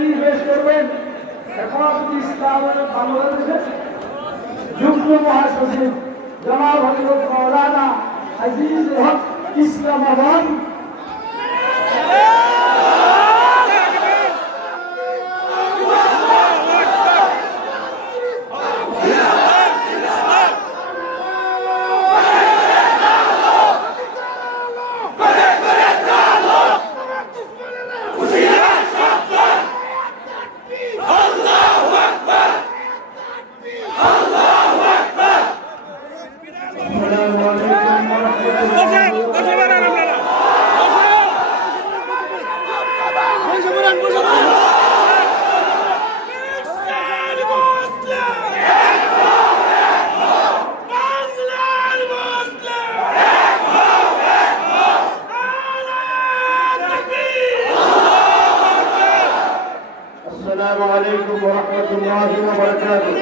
Speech পেশ করবেন হেফাজতে ইসলাম বাংলাদেশের যুগ্ম মহাসচিব জনাব হযরত মাওলানা আজিজুল হক ইসলামাবাদ। السلام عليكم ورحمة الله وبركاته.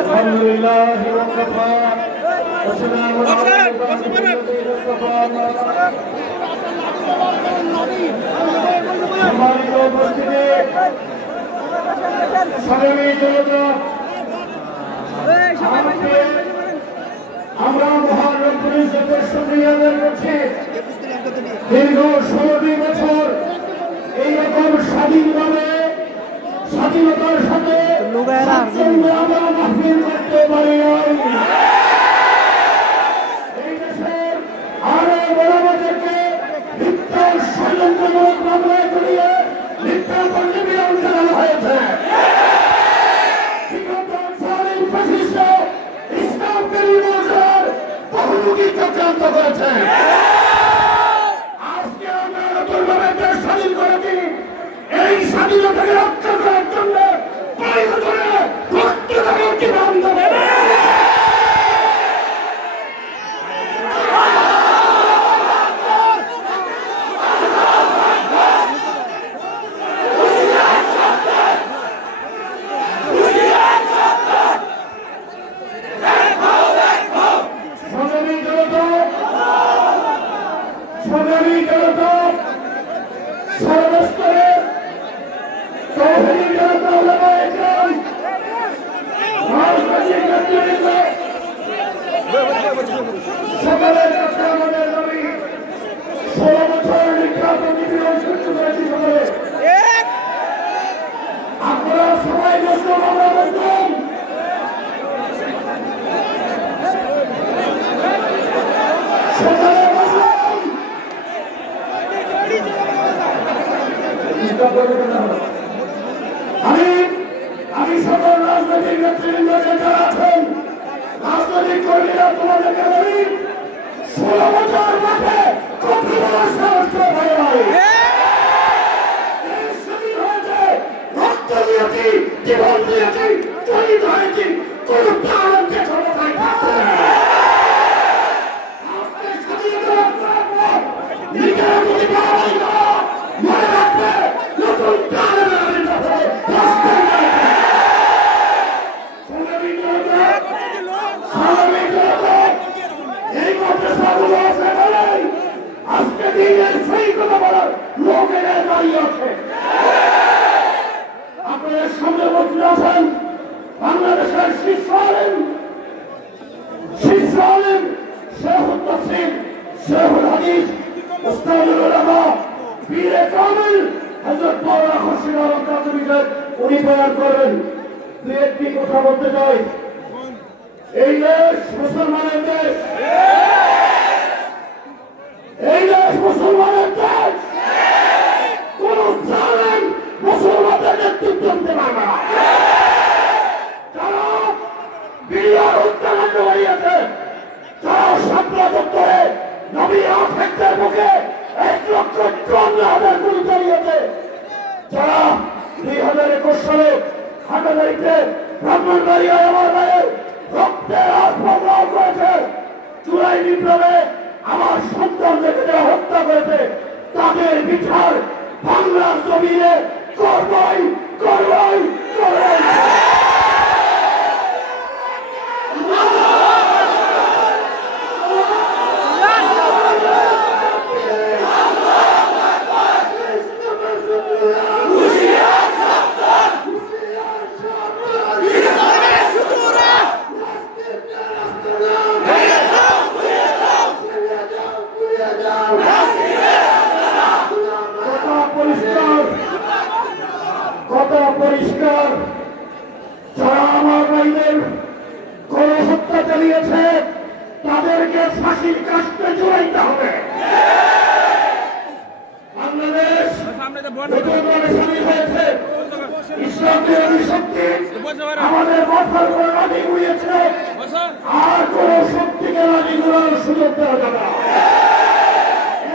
الحمد لله وكفى وسلام على عباده الذين اصطفى. সম্মানিত উপস্থিতি, সংগ্রামী জনতা, আমরা মহান রব্বুল ইজ্জতের শুকরিয়া আদায় করছি। দীর্ঘ 16 বছর এইরকম স্বাধীনভাবে স্বাধীনতার সাথে আমরা মাহফিল করতে পারি নাই। এই দেশের আরো বড়দেরকে মিথ্যা ষড়যন্ত্রমূলক মামলায় জড়িয়ে মিথ্যা পঞ্জীবিরাম চালানো হয়েছে। ইসলামকে বিমোচনের বহুমুখী চক্রান্ত করেছে। আজকে আমরা নতুনভাবে দেশ স্বাধীন করেছি। এই স্বাধীনতাকে রক্ষা করার জন্য সকলের কাছে আমাদের দাবি 16 বছর নির্যাতন নিপীড়ন সহ্য করেছি। সকলে আপনারা সবাই বসলাম, আমরা বসলাম। সকলে বসলাম। আমি সকল রাজনৈতিক নেতৃবৃন্দ যারা আছেন, রাজনৈতিক কর্মীরা, তোমাদেরকে বলি 16 বছর মাঠে কপি বলার সাহস কেউ পায় নাই। স্বাধীন হয়েছে, রক্ত দিয়েছি, জীবন দিয়েছি, শহীদ হয়েছি, কোন প্রাণকে ক্ষমতায় থাকতে আজকে স্বাধীনতা নিজের প্রতি বাড়াবাড়ি করা মনে রাখবে। নতুন প্রাণের আজকে দিনের সেই কথা বলার লোকের দাঁড়িয়ে আছে। আপনাদের সামনে বসে আছেন বাংলাদেশের শীর্ষ আলেম শেখুল তাফসীর, শেখুল হাদিস, উস্তাদুল উলামা, পীরে কামিল হযরত মাওলানা খুরশিদ আলম কাজীকে উনি বয়ান করবেন। দুই একটি কথা বলতে চাই। এই দেশ মুসলমানের দেশ, এই দেশ মুসলমানের দেশ। কোন জালেম মুসলমানদের নেতৃত্ব দিতে পারবে না। যারা বিরিয়ার হত্যাকাণ্ড বাড়িয়েছে, যারা শাপলা চত্বরে নবী আফেকদের মুখে 1,54,000 গুলি চালিয়েছে, যারা 2021 সালে হাটাজারিতে ব্রাহ্মণবাড়িয়ায় আমার ভাইয়ের রক্তের আস্পর্শ করেছে, জুলাই বিপ্লবে আমার সন্তানদেরকে যারা হত্যা করেছে, তাদের বিচার বাংলার জমিনে করবই করবই করবই। খুশি পরিষ্কার, যারা আমার ভাইদের গণহত্যা চালিয়েছে তাদেরকে ফাঁসির কাস্টে ঝুলাইতে হবে। বাংলাদেশ স্বাধীন হয়েছে, ইসলাম বিরোধী শক্তি আমাদের মাথার উপর লাঠি উড়িয়েছে, আর কোন শক্তিকে লাঠি ঘুরানোর সুযোগ দেওয়া যাবে না।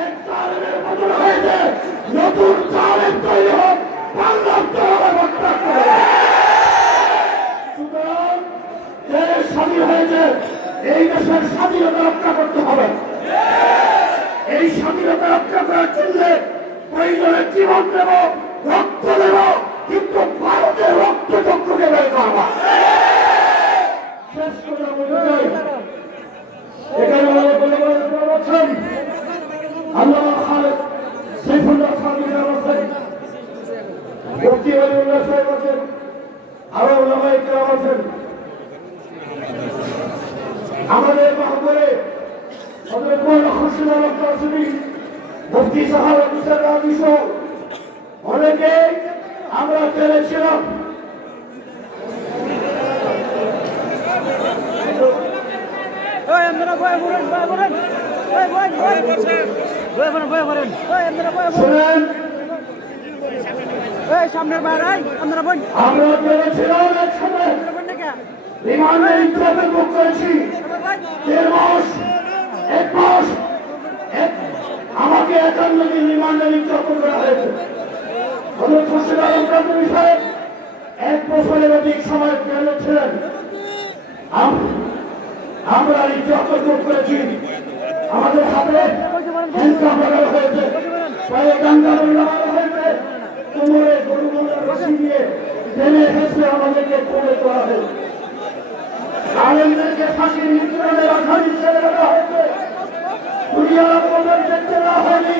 এক জালেমের পতন হয়েছে, নতুন জালেম তৈরি হোক, বাংলার জনগণ হত্যা করে। সুতরাং দেশ স্বাধীন হয়েছে, এই দেশের স্বাধীনতা রক্ষা করতে হবে। এই স্বাধীনতা রক্ষা করার জন্য প্রয়োজনে জীবন দেব, রক্ত দেব, কিন্তু ভারতের রক্ত চক্রকে বের করব। শেষ কথা বলতে চাই, এখানে বলছেন আল্লাহ খালেদ সাইফুল্লাহ সাদিক আছেন, মুফতি ওয়ালিউল্লাহ সাহেব আছেন, আরো ওলামায়ে কেরাম আছেন। আমাদের মাহফিলে হযরত মাওলানা খুরশিদ আলম কাসেমী, মুফতি সাহেব হুসেন গাজী সহ অনেকে আমরা পেরেছিলাম। সামনের বাইরে আমরা পেরেছিলাম একসাথে রিমান্ডে ইনসাফের মুখ করেছি। 1.5 মাস আমাকে 51 দিন রিমান্ডে নির্যাতন করা হয়েছে। হযরত খুরশিদ আলম কাসেমী সাহেব 1 বছরের অধিক সময় জেলে ছিলেন। আমরা নির্যাতন মুখ করেছি, আমাদের হাতে হ্যান্ডকাপ লাগানো হয়েছে, পায়ে গাঙ্গারুল লাগানো হয়েছে, কোমরে গরু মোলার রশি দিয়ে টেনে হেসে আমাদেরকে কোলে তোলা হয়েছে। আলেমদেরকে ফাঁসির নির্যাতনের আসামি ছেড়ে দেওয়া হয়েছে, দুনিয়ার আমাদের দেখতে দেওয়া হয়নি।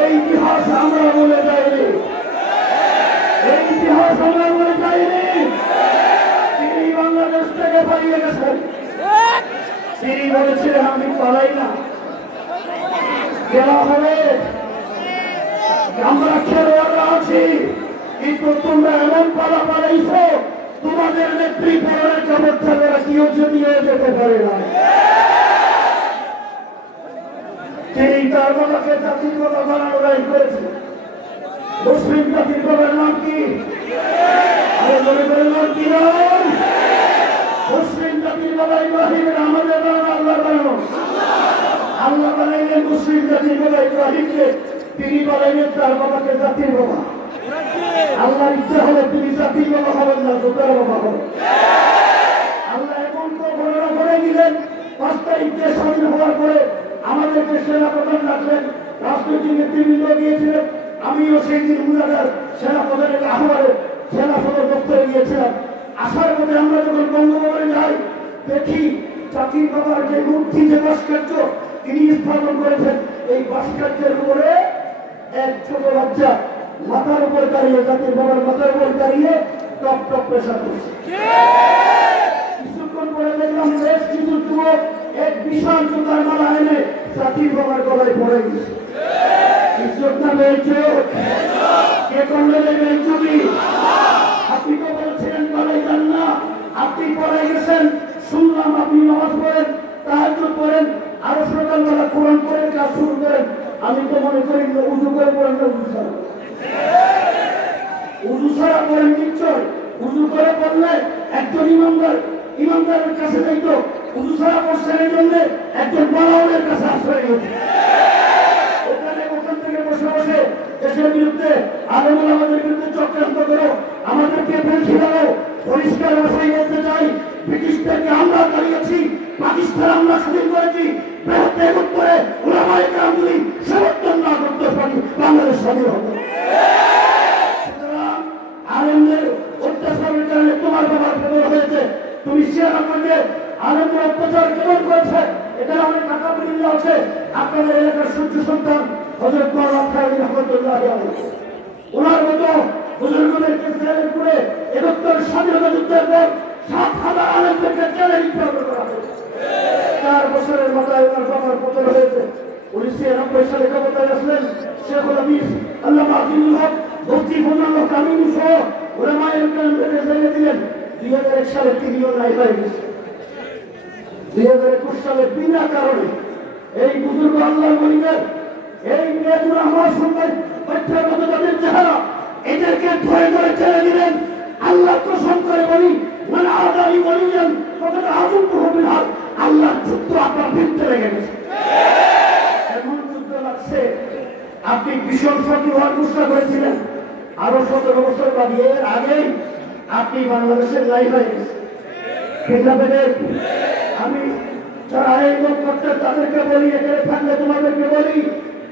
এই ইতিহাস আমরা বলে যাইনি, এই ইতিহাস আমরা বলে যাইনি। তিনি বাংলাদেশ থেকে পালিয়ে গেছেন, তিনি বলেছিলেন আমি পালাই না, গেলা হবে, আমরা খেলোয়াড়রা আছি, কিন্তু তোমরা এমন পালা পালাইছ, তোমাদের নেত্রী পরের চমৎকারেরা কেউ যদিও যেতে পারে না। তিনি তার বাবাকে জাতির বাবা বানানো রায় করেছেন। মুসলিম জাতির বাবার নাম কি? আরে বলে নাম কি? মুসলিম জাতির বাবা ইব্রাহিমের আমাদের বানানো, আল্লাহ বানানো। আল্লাহ বানাইলেন মুসলিম জাতির বাবা ইব্রাহিমকে, তিনি বানাইলেন তার বাবাকে জাতির বাবা। আল্লাহর ইচ্ছা হলে তিনি জাতির বাবা হবেন না, জোতার বাবা হবেন। আল্লাহ এমন তো ঘটনা করে দিলেন, 5 তারিখে স্বাধীন হওয়ার পরে আমাদেরকে সেনাপ্রধান রাখলেন, রাজনৈতিক নেতৃবৃন্দ গিয়েছিলেন। আমিও সেই দিন উনাদের সেনাপ্রধানের আহ্বানে সেনা সদর দপ্তরে গিয়েছিলাম। আসার পথে আমরা যখন বঙ্গভবনে যাই, দেখি জাতির বাবার যে মূর্তি, যে ভাস্কর্য তিনি স্থাপন করেছেন, এই ভাস্কর্যের উপরে এক ছোট বাচ্চা মাথার উপর দাঁড়িয়ে, জাতির বাবার মাথার উপর দাঁড়িয়ে টপ টপ পেশাব করছে। কিছুক্ষণ পরে দেখলাম বেশ কিছু যুবক এক বিশাল জুতার মালা এনে জাতির বাবার গলায় পড়ে গেছে। ইজ্জত না বেইজ্জত? কে করলেন এই বেইজ্জতি? আপনি তো বলছিলেন গলায় যান না, আপনি পড়ে গেছেন। শুনলাম আপনি নামাজ পড়েন, তাহাজ্জুদ পড়েন, আরো সকালবেলা কোরআন পড়েন, কাজ শুরু করেন। আমি তো মনে করি উযু করে পড়েন না, উযু ছাড়া পড়েন নিশ্চয়। উযু করে পড়লে একজন ইমামদারের কাছে যাইতো, উযু ছাড়া পড়ছেন এই জন্য একজন বালাউলের কাছে আশ্রয় হতো। ওখান থেকে বসে বসে দেশের বিরুদ্ধে, আলেম ওলামাদের বিরুদ্ধে চক্রান্ত করো, আমাদেরকে বেশি দাও। পরিষ্কার ভাষায় বলতে চাই, ব্রিটিশদেরকে আমরা দাঁড়িয়েছি, পাকিস্তান আমরা স্বাধীন করেছি, বৃহত্তর উত্তরে ওলামায়ে কেরাম যদি সমর্থন না করতে পারি, বাংলাদেশ স্বাধীন হবে। সুতরাং আলেমদের অত্যাচারের কারণে তোমার বাবার খবর হয়েছে, তুমি শেয়ার করবে আলেমদের অত্যাচার কেমন করেছে, এখানে অনেক টাকা বিল্লা আছে। আপনাদের এলাকার সূর্য সন্তান হযরত মাওলানা খালিদ রহমাতুল্লাহ আলাইহি, ওনার মতো বুজুর্গদেরকে জেলে পুরে 71 স্বাধীনতা যুদ্ধের পর 7,000 আলেমদেরকে জেলে নিক্ষেপ করা হয়েছে। 4 বছরের মাথায় ওনার বাবার পতন হয়েছে। 1990 সালে ক্ষমতায় আসলেন শেখুল হাদিস আল্লামা আজিজুল হক, মুফতি ফজলুল হক আমিন সহ উলামায়ে কেরামকে জেনে দিলেন 2001 সালে 3 জন নাই হয়ে গেছে। 2021 সালে বিনা কারণে এই বুজুর্গ আল্লাহর ওলিদের এই মেয়েদের আমার সঙ্গে প্রত্যেকগত তাদের চেহারা এদেরকে ধরে ধরে ছেড়ে দিলেন। আল্লাহ কসম করে বলি, মানে আদারি বলিলেন কতটা আজন্ত হবে না, আল্লাহর যুদ্ধ আপনার বিরুদ্ধে লেগে গেছে। এমন যুদ্ধ লাগছে, আপনি ভীষণ সতী হওয়ার চেষ্টা করেছিলেন। আরো 17 বছর বাদে এর আগেই আপনি বাংলাদেশের লাইভ হয়ে গেছে। ঠিক আছে, আমি যারা এই লোক করতে তাদেরকে বলি, এখানে থাকলে তোমাদেরকে বলি,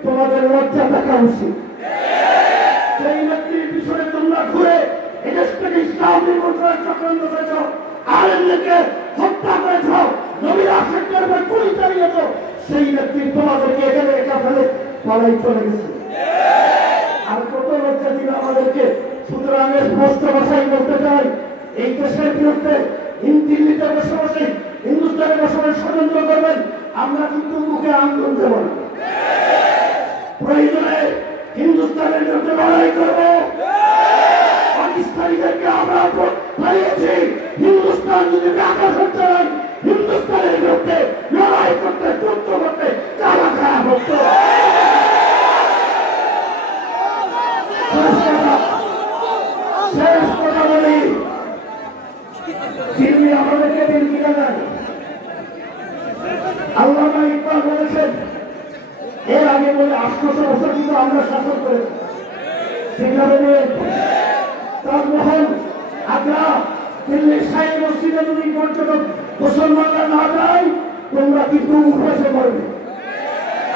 তোমাদের লজ্জা থাকা উচিত। সেই ব্যক্তির পিছনে তোমরা ঘুরে এদেশ থেকে ইসলাম নির্মূল করার চক্রান্ত করেছ, আলেমদেরকে হত্যা করেছ, নবীর আশিকদের উপর গুলি চালিয়েছ, সেই ব্যক্তি তোমাদেরকে এখানে একা ফেলে পালাই চলে গেছে। আর কত লজ্জা দিল আমাদেরকে। সুতরাং স্পষ্ট ভাষায় বলতে চাই, এই দেশের বিরুদ্ধে দিল্লিতে বসে হিন্দুস্তানে বসে ষড়যন্ত্র করবেন, আমরা কিন্তু মুখে আন্দোলন দেব না। প্রয়োজনে হিন্দুস্তানের বিরুদ্ধে লড়াই করব। পাকিস্তানিদেরকে আমরা হারিয়েছি, হিন্দুস্তান যদি আকাশ হচ্ছে হিন্দুস্তানের বিরুদ্ধে লড়াই করতে, যুদ্ধ করতে কারা কারা ভক্ত। শেষ কথা বলি, যিনি আমাদেরকে দিন কিনে দেন, আল্লামা ইকবাল বলেছেন, এর আগে বলে 800 বছর কিন্তু আমরা শাসন করেছি। তাজমহল, আগ্রা, দিল্লির শাহী মসজিদে যদি পর্যটক মুসলমানরা না যায়, তোমরা কিন্তু উপবাসে পড়বে।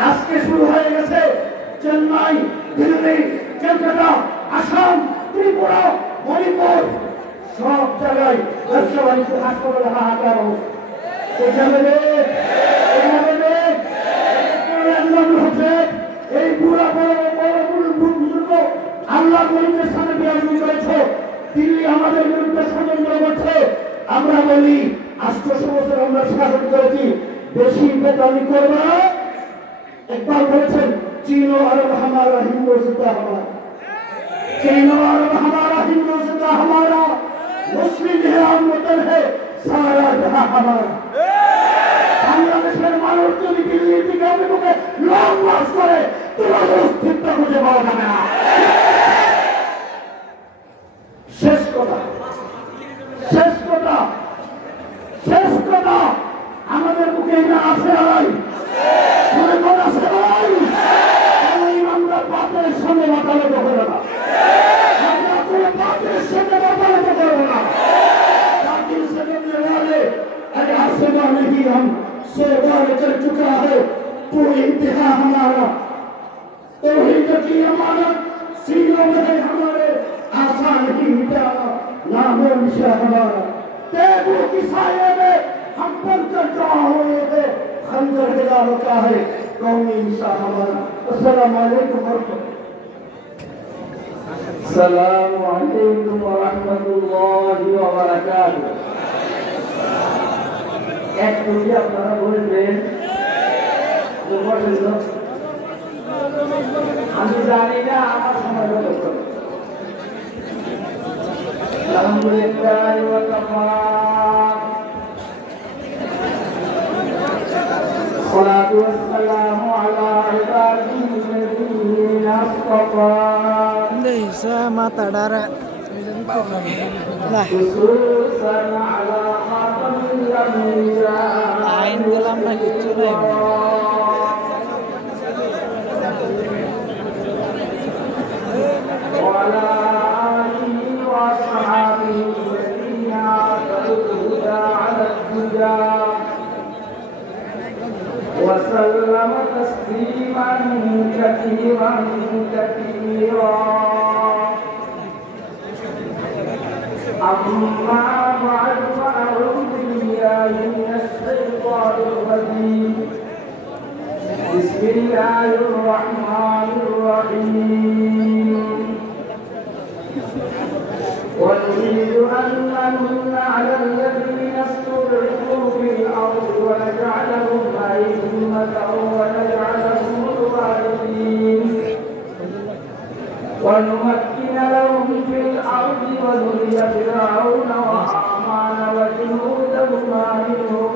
আজকে শুরু হয়ে গেছে চেন্নাই, দিল্লি, কলকাতা, আসাম, ত্রিপুরা, মণিপুর, সব জায়গায় ব্যবসা বাণিজ্য হাসপাতালে হাহাকার অবস্থা। এই বুড়া বড় বুজুর্গ আল্লাহ গরিবের সাথে বিরাজমান করেছে, দিল্লি আমাদের বিরুদ্ধে ষড়যন্ত্র করছে। আমরা বলি 800 বছর আমরা শাসন করেছি, বেশি বেতামি করবে না। একবার বলেছেন, চীন আরব হামারা, হিন্দুস্তান হামারা, चीन और हमारा हिंदुस्तान हमारा, मुस्लिम है और मुतल है सारा जहां हमारा। বাংলাদেশের মানুষ যদি দিল্লির দিকে অভিমুখে লং মার্চ করে, তোমাদের অস্তিত্ব খুঁজে পাওয়া যাবে না। শেষ কথা, শেষ কথা, শেষ কথা, আমাদের মুখে এটা আছে আলাই, মনে মনে আছে আলাই। আমরা বাপের সামনে বাতালত করবো না, আমরা কোনো বাপের সামনে বাতালত করবো না। बाकी से मिलने वाले अरे आसमां नहीं, हम सोबार कर चुका है तो इंतहा हमारा, तौहीद की अमानत सीनों में है हमारे, आसान नहीं मिटाना नामो निशा हमारा। तेगू की साये में हम पर चर्चा हुए थे, खंजर गिरा रुका है कौमी निशा हमारा। अस्सलाम वालेकुम अस्सलामु अलैकुम व रहमतुल्लाहि व बाराकातुहू। এক মিনিট আপনারা বলবেন, আমি জানি না আমার সময় কত। আলহামদুলিল্লাহ ওয়া কাফা, সালাতু ওয়াস সালামু আলা ইবাদিল্লাযিনা আসতাফা। Sa mata dara. Lah. Lain dalam lagi curai. وسلم تسليما كثيرا كثيرا. أما بعد فأعوذ بالله من الشيطان الرجيم. بسم الله الرحمن الرحيم. ونريد أن نمن على الذين استضعفوا في الأرض ونجعلهم أئمة ونجعلهم الوارثين ونمكن لهم في الأرض ونري فرعون وهامان وجنودهما منهم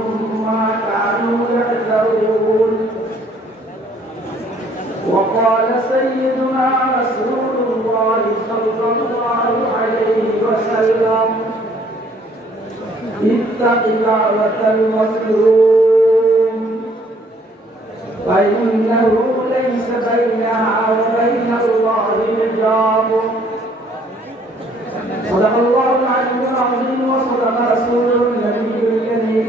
ما كانوا يحذرون وقال سيدنا رسول الله صلى الله عليه وسلم اتق دعوة المظلوم فإنه ليس بينها وبين الله حجاب صدق الله العلي العظيم وصدق رسوله النبي الكريم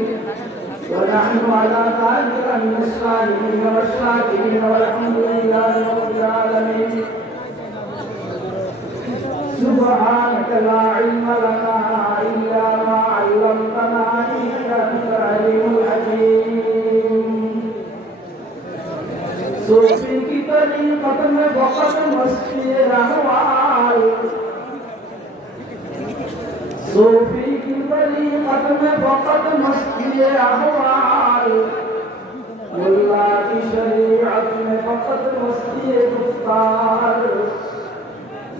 ونحن على ذلك من الصالحين والشاكرين والحمد لله رب العالمين سبحانك لا علم لنا إلا ما علمتنا إنك أنت العليم الحكيم صوفي की तरीक़त में वक़्त मस्ती रहवाल सूफी की तरीक़त में वक़्त मस्ती रहवाल मुल्ला की शरीयत में वक़्त मस्ती गुफ्तार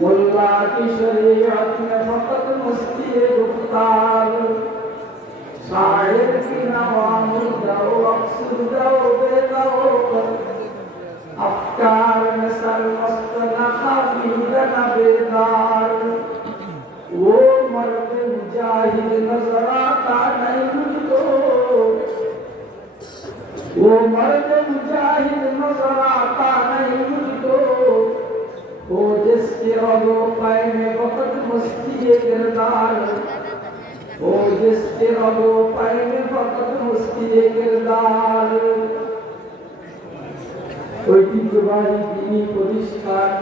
मुल्ला की शरीयत में वक़्त मस्ती गुफ्तार शायर की नवामुल दो अक्सर दो बेदाओ अफ्कार में सरमस्त नखाफीद नबेदार वो मर्द मुजाहिद नजर आता नहीं मुझको वो मर्द मुजाहिद नजर आता नहीं मुझको वो जिसके रगो पाए में वक़्त मस्ती किरदार वो जिसके रगो पाए में वक़्त मस्ती किरदार ঐতিহ্যবাহী দিনী প্রতিষ্ঠান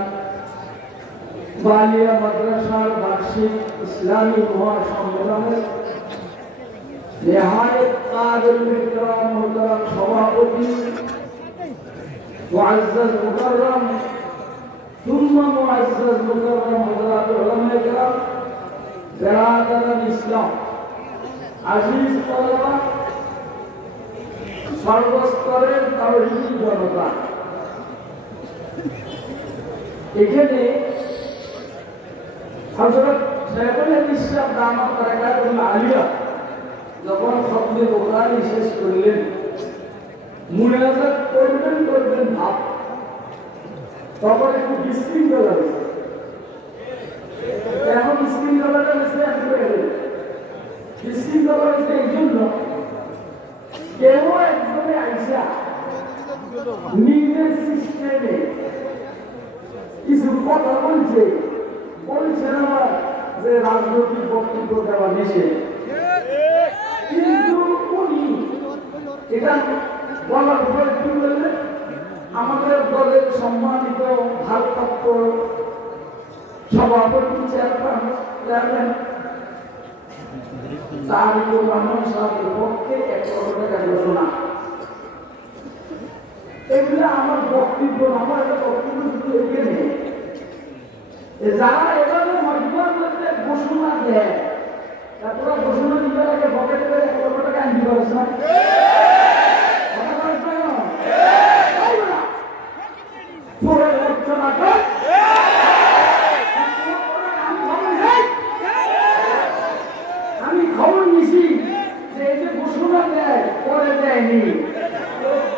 বালিয়া মাদ্রাসার বার্ষিক ইসলামী মহাসম্মেলনের নেহায়েত কাদের ইকরাম মুহতারাম সভাপতি মুআজ্জাজ মুকাররম সুম্মা মুআজ্জাজ মুকাররম হযরত উলামায়ে কেরাম বেরাদারান ইসলাম আজিজ তালাবা সর্বস্তরের তাওহীদি জনতা এখানে হযরত শাইখুল হাদিস দামাত বারাকাতুল আলিয়া যখন খতমে বুখারী শেষ করলেন মুনাজাত করবেন ভাব তখন একটু বিশৃঙ্খলা হয়েছে এখন বিশৃঙ্খলাটা হয়েছে বিশৃঙ্খলা হয়েছে এই জন্য কেউ একজনে আইসা নিজের সিস্টেমে কিছু কথা বলছেন আমার যে রাজনৈতিক বক্তব্য দেওয়া নিষেধ কিন্তু উনি এটা বলার পরে কি বললেন আমাদের দলের সম্মানিত ভারপ্রাপ্ত সভাপতি চেয়ারম্যান তারিকুর রহমান সাহেবের পক্ষে 1 কোটি টাকা ঘোষণা এগুলো আমার বক্তব্য আমার একটা বক্তব্য শুধু এখানে যারা এভাবে মজবুর করতে ঘোষণা দেয় তারা ঘোষণা দিতে লাগে পকেটে করে 1 কোটি টাকা আনতে পারছ না আমি খবর নিছি যে এই যে ঘোষণা দেয় পরে দেয়নি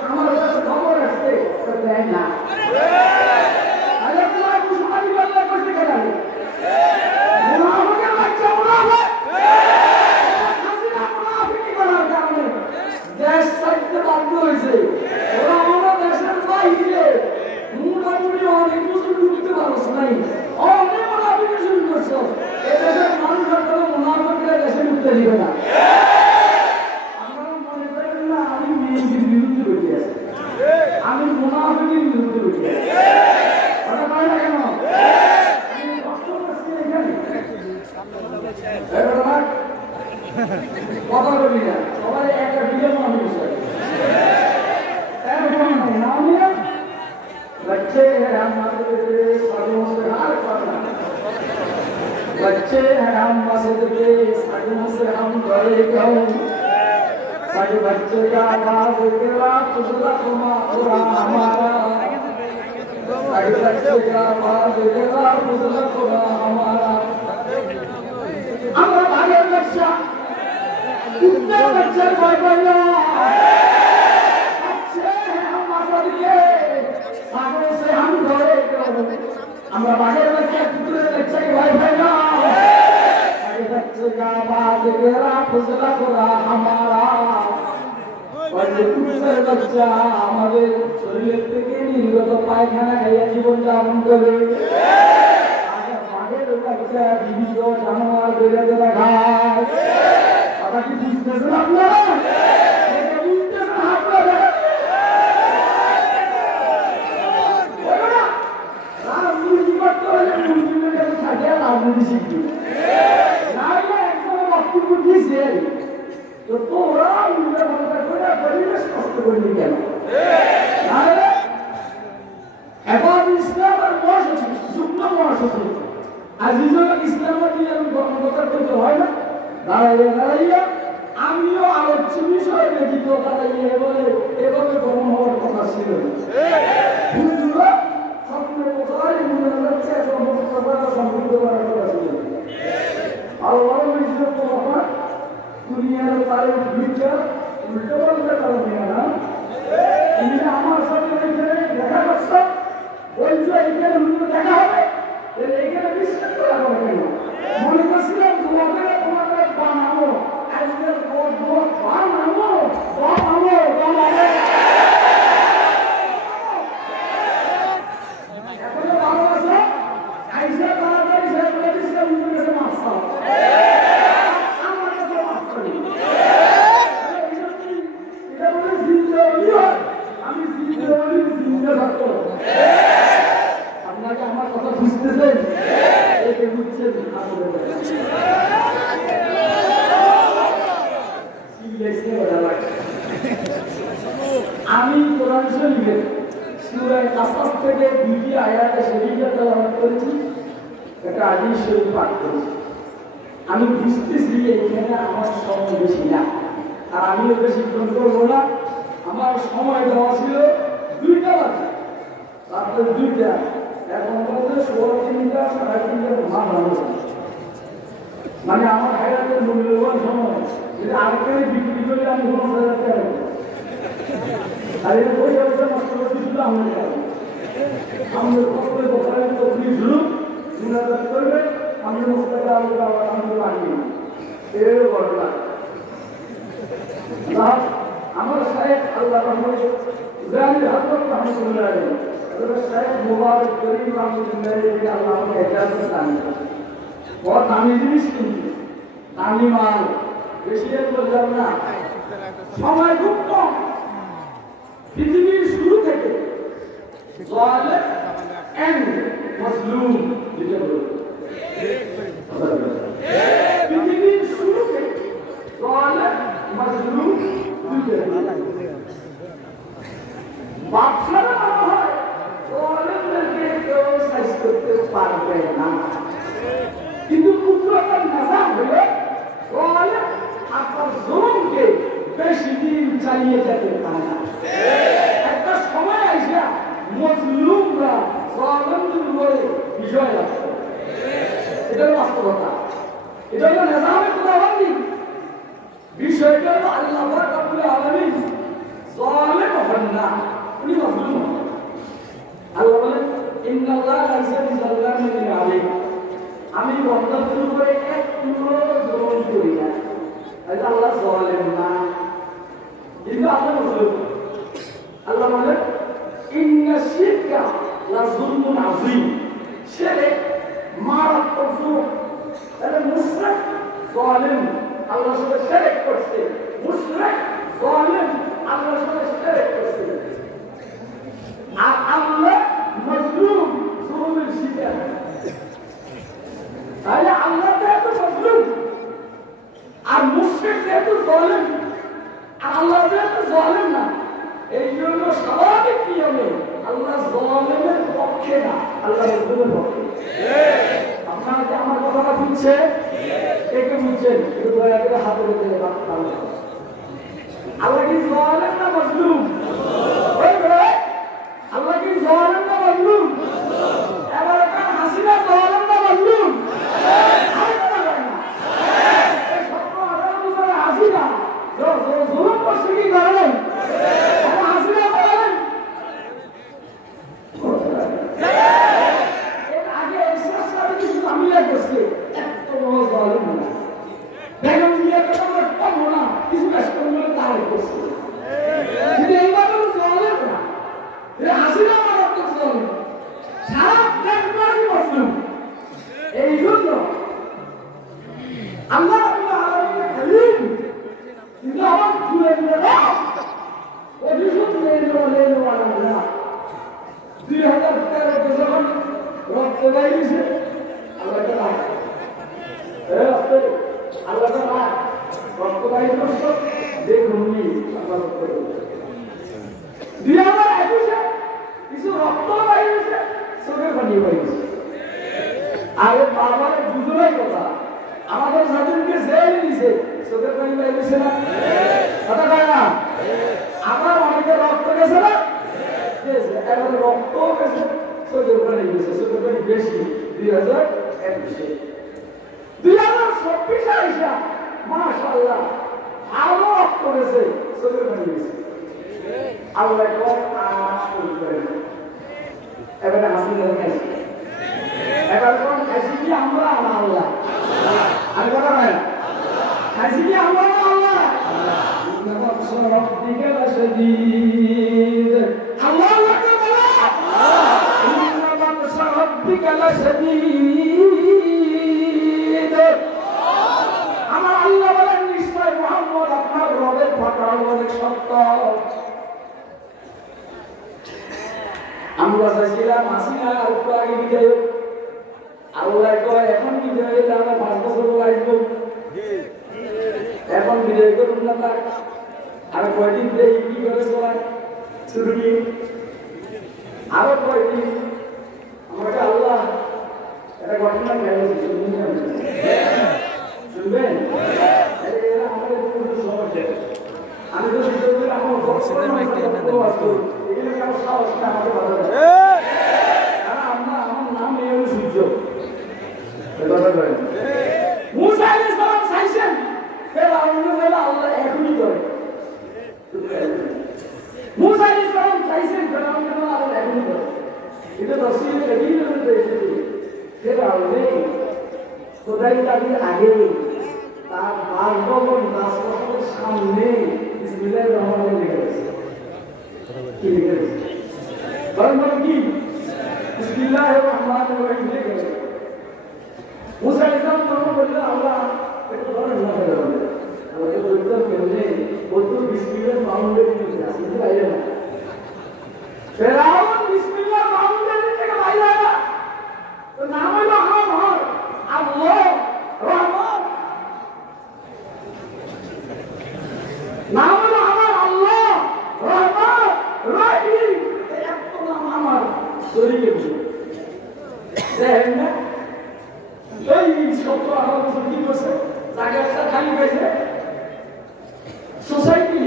আমার কাছে খবর আসছে দেয় না আমি মুনাফিকের বিরুদ্ধে বলছি কথা বলে না কেন আমি কষ্ট করছি এখানে কথা বলি না সবাই একটা ভিডিও বানানো চাই बच्चे हैं हमारे सालों से हार पाना बच्चे हैं हम मस्जिद के सालों से हम डरे गए सारे बच्चे का आवाज तेरा तुझला खुमा हमारा सारे बच्चे का आवाज तेरा तुझला खुमा हमारा बच्चा कुत्ते बच्चे भय भय ना अच्छे हैं हम आजाद के सागरों से हम धोए हमरा बागे बच्चे कुत्ते बच्चे भय भय ना अरे बच्चे का बात तेरा फुसला करा हमारा और ये कुत्ते बच्चा हमारे शरीर থেকে নির্গত পায়খানা খাইয়া জীবন যাপন করে बच्चा बीवी को जानवर बेले बेला खाए पता की बुझते ना अपना ये बुझते ना अपना बोला ना मुझे बात तो है मुझे में क्या खाया ना मुझे सीखी ना ये एकदम वक्त बुद्धि से तो पूरा मुझे बता कोई परिवेश कष्ट करने क्या ना एबाद इस्लाम और मौज जुम्मा मौज আজিজুল ইসলামী আমি গণতন্ত্র করতে হয় না দাঁড়াইয়া আমিও আলোচ্য বিষয় ব্যতীত দাঁড়াইয়া বলে এভাবে গরম হওয়ার কথা ছিল হুজুরা স্বপ্নের কোথায় মনে হচ্ছে গণতন্ত্র সম্পূর্ণ করার কথা ছিল আল্লাহ মিশ্র তোমার দুনিয়ার তারিখ বিটা উল্টো পাল্টা কারণে না তুমি আমার সাথে দেখা করছো বলছো এইখানে হুজুর দেখা হবে এখানে বিশ্বাস করা হবে কেন মনে করছিলাম তোমাকে তোমাকে বানাবো আজকের বানাবো এখন ভালো আছে আইসা তাড়াতাড়ি শেষ করে দিচ্ছে উঠে গেছে মাছ আমার কাছে মাছ করি এটা বলে জিন্দা আমি জিন্দা থাকতো আপনাকে আমার কথা বুঝতেছেন একে বুঝছেন আমি কোরআন শরীফের সূরা কাসাস থেকে দুটি আয়াতে শরীফে তেলাওয়াত করেছি একটা হাদিস শরীফ পাঠ করেছি আমি বুঝতেছি এখানে আমার সময় বেশি না আর আমিও বেশি করবো না আমার সময় দেওয়া ছিল 2টা বাজে তারপরে 2টা এখন বলতে 3:30 3:30 মানে আমার হায়াতের মূল্যবান সময় যদি আরেকটা বিক্রি করে আমি 50,000 টাকা আর এই পয়সা নষ্ট করতে শুধু আমাদের কষ্টের বছরের তকলিফ শুরু মুনাজাত করবে আমি মুস্তাকা আল্লাহ আমি লাগিয়ে এর ঘটনা আমার সাহেব আল্লাহ রহমত জানি হযরত রহমাতুল্লাহ আলাইহি हज़रत शेख मुबारक करीम रहमतुल्लाह अलैहि अल्लाह ने इजाजत दान की और दामी জিনিস কিনতে দামি মাল বেশি বললাম না সময় খুব কম পৃথিবীর শুরু থেকে জালেম এন্ড মাজলুম যেটা বলে পৃথিবীর শুরু থেকে জালেম মাজলুম দুইটা বাদশারা হয় জালেমদেরকে কেউ সাইজ করতে পারবে না কিন্তু কুদরতের নিজাম হলো জালেম আপনার জুলুমকে বেশি দিন চালিয়ে যেতে পারে না একটা সময় আসে মজলুমরা জালেমদের উপরে বিজয় লাভ করে এটা হলো বাস্তবতা এটা হলো নিজামের খোদাবন্দি বিষয়টা হলো আল্লাহ রাব্বুল আলামিন জালেম হন না উনি মজলুম আল্লাহ বলেন ইন্নাল্লাহ লাইসা বিযাল্লামিন লিল আলামিন আমি বান্দাদের উপরে এক টুকরো জুলুম করি না এটা আল্লাহ জালেম না কিন্তু আল্লাহ মজলুম আল্লাহ বলেন ইন্না শিরকা লা যুলমুন আযীম শিরক মারাত্মক জুলুম এটা মুশরিক জালেম আল্লাহর সাথে শিরক করছে মুশরিক জালেম আল্লাহর সাথে শিরক করছে আর আল্লাহ মজলুম জুলুমের শিকার তাহলে আল্লাহ যেহেতু মজলুম আর মুশরিক যেহেতু জালেম আল্লাহ যেহেতু জালেম না এই জন্য স্বাভাবিক নিয়মে আল্লাহ জালেমের পক্ষে না আল্লাহ মজলুমের পক্ষে আপনারা কি আমার কথাটা বুঝছে কে কে বুঝছেন একটু দয়া করে হাতে রেখে আল্লাহ কি জালেম না মজলুম আল্লাহ কি জালেম না মজলুম এবার হাসিনা জালেম না মজলুম আল্লাহ রাব্বুল আলামিন হালিম কিন্তু আমার জুড়ে দিলে না অভিযোগ লেনে ওয়ালা না 2013 যখন রক্ত বাইছে আল্লাহ তাআলা আল্লাহ তাআলা রক্ত বাইছে দেখুন আল্লাহ রক্ত 2021 কিছু রক্ত বাইছে চোখের পানি বাইছে আরে বাবার বুঝলাই কথা আমাদের স্বাধীনকে জেল দিছে চোখের পানি বাইছে না কথা কয় না আমার অনেকের রক্ত গেছে না এখন রক্ত গেছে চোখের পানি গেছে চোখের পানি বেশি 2024 আইসা মাশাআল্লাহ আরো রক্ত গেছে চোখের পানি গেছে আল্লাহ কোন এবারে হাসিনা গেছে এবার কোন খাইছি কি আমরা আল্লাহ আর কথা নাই খাইছি কি আমরা আল্লাহ ইন্নাল্লাহ রাব্বিকা লাশাদীদ আল্লাহ আকবার ইন্নাল্লাহ রাব্বিকা লাশাদীদ আমার আল্লাহ বলেন নিশ্চয় মুহাম্মদ আপনার রবের কথা অনেক সত্য আমরা চাইছিলাম হাসিনা আর একটু আগে বিদায় আল্লাহ কয় এখন বিদায় হইলে আমরা 5 বছর লাগব এখন বিদায় করুন না তার আর কয়দিন দেই কি করে চলায় ছুটি আরো কয়দিন আমাকে আল্লাহ একটা ঘটনা বলেছে শুনবেন আমাদের সমস্যা আমি তো সিদ্ধান্ত আমার এখানে কারো সাহস না আমাকে বাধা দেয় আমার নাম এই হলো সূর্য মুসা আলাইহিস সালাম চাইছেন ফেরাউন আল্লাহ এখনই করে মুসা আলাইহিস সালাম চাইছেন ফেরাউন আল্লাহ এখনই করে এটা তাফসীরে কাবীরে রয়েছে ফেরাউন খোদাই তাদের আগে তার বাসভবন 10 বছরের সামনে বিসমিল্লাহির রহমানির রহিম লিখেছে কি লিখেছে বলেন কি বিসমিল্লাহির রহমানির রহিম লিখেছে মুসা আলাইহিস সালাম তখন বললেন আল্লাহ এটা ধরে না ফেলে আমাকে বলতে কেমনে বলতো বিসমিল্লাহির বাউন্ডারি থেকে আসে কিন্তু বাইরে না ফেরাউন বিসমিল্লাহির বাউন্ডারি থেকে বাইরে না তো নাম হলো আমার আল্লাহ রহমান নাম হলো আমার আল্লাহ রহমান রহিম এত নাম আমার শরীরে দেখেন না এই 17-18 বছর কি করছে জায়গাটা খালি পাইছে সোসাইটি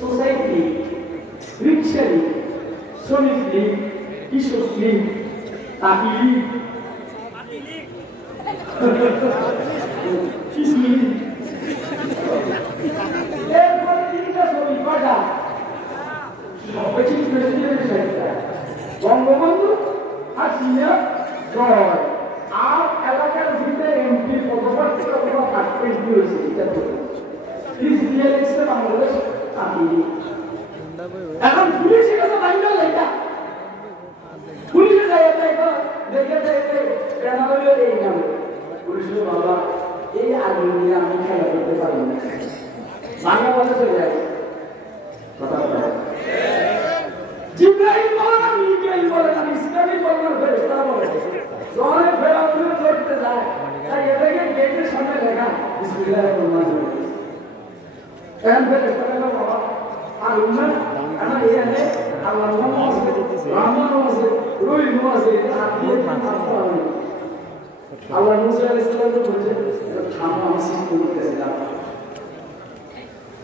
সোসাইটি রিক্সা লীগ শ্রমিক লীগ কৃষক লীগ তাঁতি লীগ এরপরে তিনটা শ্রমিক কয়টা বঙ্গবন্ধু হাসিনা জয় আর এলাকার ভিতরে এমপি পদপ্রার্থী অথবা কাটপেন্টি হয়েছে বাংলাদেশ এখন পুলিশের কাছে বাংলা লেখা পুলিশে যায় দেখে এই নাম পুলিশের বাবা এই আগুন নিয়ে আমি খেলা করতে পারি না বাংলা বলে চলে যায় কথা জিব্রাইল বলে না মিকাইল বলে না ইসরাইল বলে না ফেরেশতা বলে জোরে ফেরাউন করতে যায় তাই এটাকে গেটের সামনে লেখা বিসমিল্লাহির রহমানির রহিম কেন ফেরেশতা বলে বাবা আর উম্মত ana এখানে আল্লাহর নাম আছে রহমান আছে রহিম আছে আল্লাহ মুসা আলাইহিস সালাম তো বলেছে থামো আমি সিস্টেম করতেছিলাম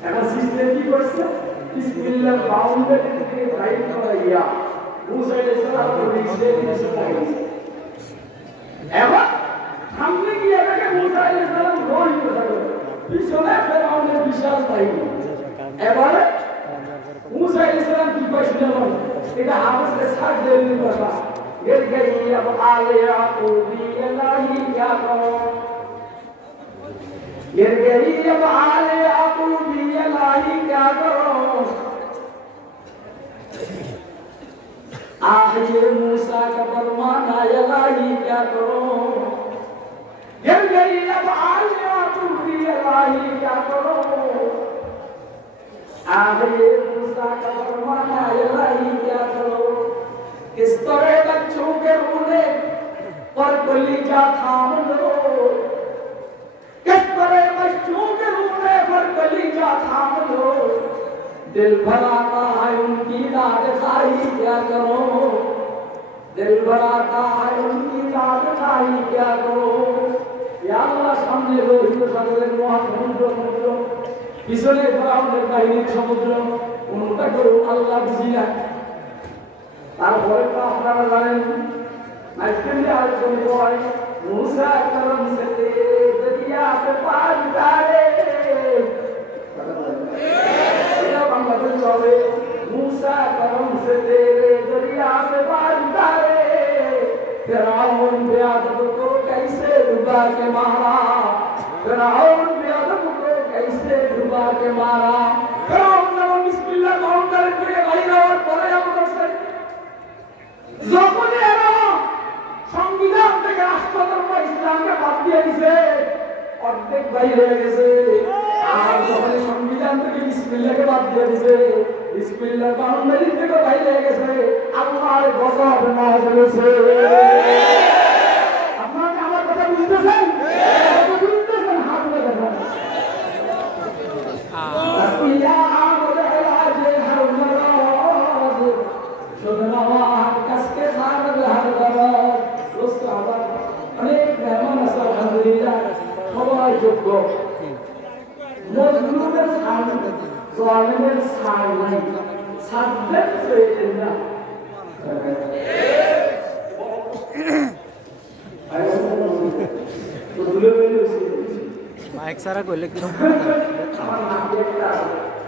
এখন সিস্টেম কি করছে বিসমিল্লাহ বাউন্ডারি থেকে রাইট করা ইয়া মুসা আলাইহিস সালাম তো রিক্সে নিয়ে লাগিয়েছে এবার সামনে গিয়ে এটাকে মুসা আলাইহিস সালাম রহিম কথা বলে পিছনে ফেরাউনের বিশাল বাহিনী এবারে মুসা আলাইহিস সালাম কি কইছে জানো এটা হাফেজকে ছাড় দেওয়ার কথা गिर गई अब आलिया पूरी इलाही क्या करो गिर गई अब आलिया पूरी इलाही क्या करो आखिर मूसा का फरमाना इलाही क्या करो गिर गई अब आलिया तुम भी अल्लाही क्या करो आगे मूसा का फरमाना अल्लाही क्या करो किस तरह बच्चों के रोने पर कलीजा थाम लो किस तरह बच्चों के रोने पर कलीजा थाम लो दिल भराता है उनकी दाद खाई क्या करो दिल भराता है उनकी दाद खाई क्या करो या अल्लाह सामने लोहित सागरेর মহাসমুদ্র সমুদ্র পিছনে ফেরাউনের বাহিনীর সমুদ্র কোনটা করো আল্লাহ বুঝি না তারপরে তো আপনারা জানেন আজকে আলোচনা হয় मूसा करम से तेरे दरिया से पार उतारे मूसा करम से तेरे दरिया से पार उतारे फिरौन बेअदब को कैसे डुबा के मारा फिरौन बेअदब को कैसे डुबा के मारा फिरौन ने बिस्मिल्लाह काउंट करके भाई और परे আমাদের সাথে যখন এরা সংবিধান থেকে রাষ্ট্রধর্ম ইসলামকে বাদ দিয়ে দিয়েছে অর্ধেক বাইরে হয়ে গেছে আর যখন সংবিধান থেকে বিসমিল্লাহকে বাদ দিয়ে দিয়েছে বিসমিল্লাহ বাউন্ডারি থেকে বাইরে হয়ে গেছে আল্লাহর গজব নাযিল হয়েছে আপনারা আমার কথা বুঝতেছেন বুঝতেছেন হাত তুলে দেখান ইয়া আমাদের আজে হাওলাদ সুবহানাল্লাহ কাসকে খারদ হারদার দোস্ত আবার অনেক মেহমান আছে আলহামদুলিল্লাহ সবাই যোগ্য মজলুমের সাল জালিমের সাল নাই সাবজেক্ট হয়েছে না তো দুলে বেলে মাইক সারা কইলে কি রকম আমার নাম একটা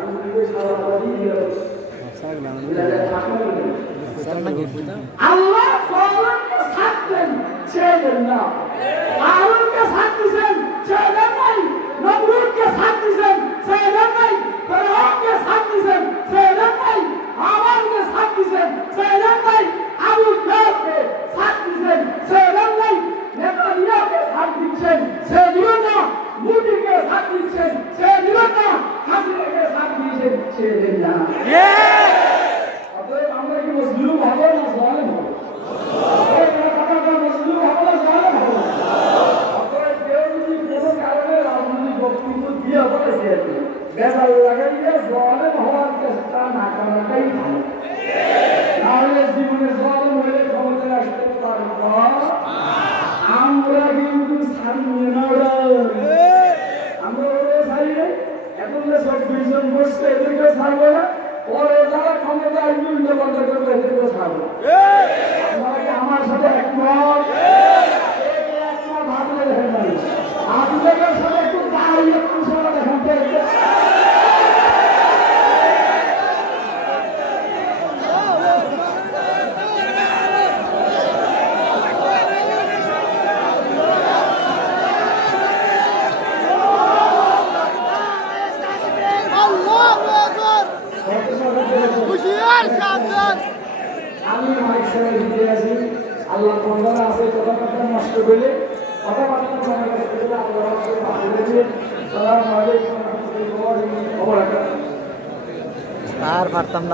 আমি সারা বডি সারা গেলাম আল্লাহ জালিমকে সাথ দেন ছেড়েন না আরুনকে সাথ দিবেন ছেড়েন নাই নমরুদকে সাথ দিবেন ছেড়েন নাই ফেরাউনকে সাথ দিবেন ছেড়েন নাই হামানকে সাথ দিবেন ছেড়েন নাই আবু জাহলকে সাথ দিবেন ছেড়েন নাই নেতানিয়াহুকে সাথ দিবেন ছেড়েন না মুদিকে সাথ দিবেন ছেড়েন না হাসিনাকে সাথ দিবেন ছেড়েন না অতএব আমরা কি মজলুম হব না জালেম হব মজলুম হব না জালেম হব অতএব কেউ যদি কোনো কারণে রাজনৈতিক বক্তব্য দিয়ে বলেছে বেজাল লাগাইলে জালেম হওয়ার চেষ্টা না করাটাই ভালো তাহলে জীবনে জালেম হলে ক্ষমতায় আসতে পারব আমরা কিন্তু সামনে না আমরা ওরা চাইলে এখন যে 24 জন বসছে এদেরকে ছাড়বো না পরে যারা ক্ষমতা আসবে উল্টো পাল্টা করবে এদেরকে ছাড়বো আপনারা কি আমার সাথে একমত ভাবলে দেখেন নাই আপনাদের সাথে একটু দাঁড়িয়ে পুরুষরা দেখেন আমি মাইক সাহেব দিতে আছি আল্লাহ বন্দারা আছে কথাবার্তা নষ্ট করলে কথাবার্তা মনে করতে আল্লাহ আসসালামু আলাইকুম ওয়া রাহমাতুল্লাহি ওয়া বারাকাতুহু আর পারতাম না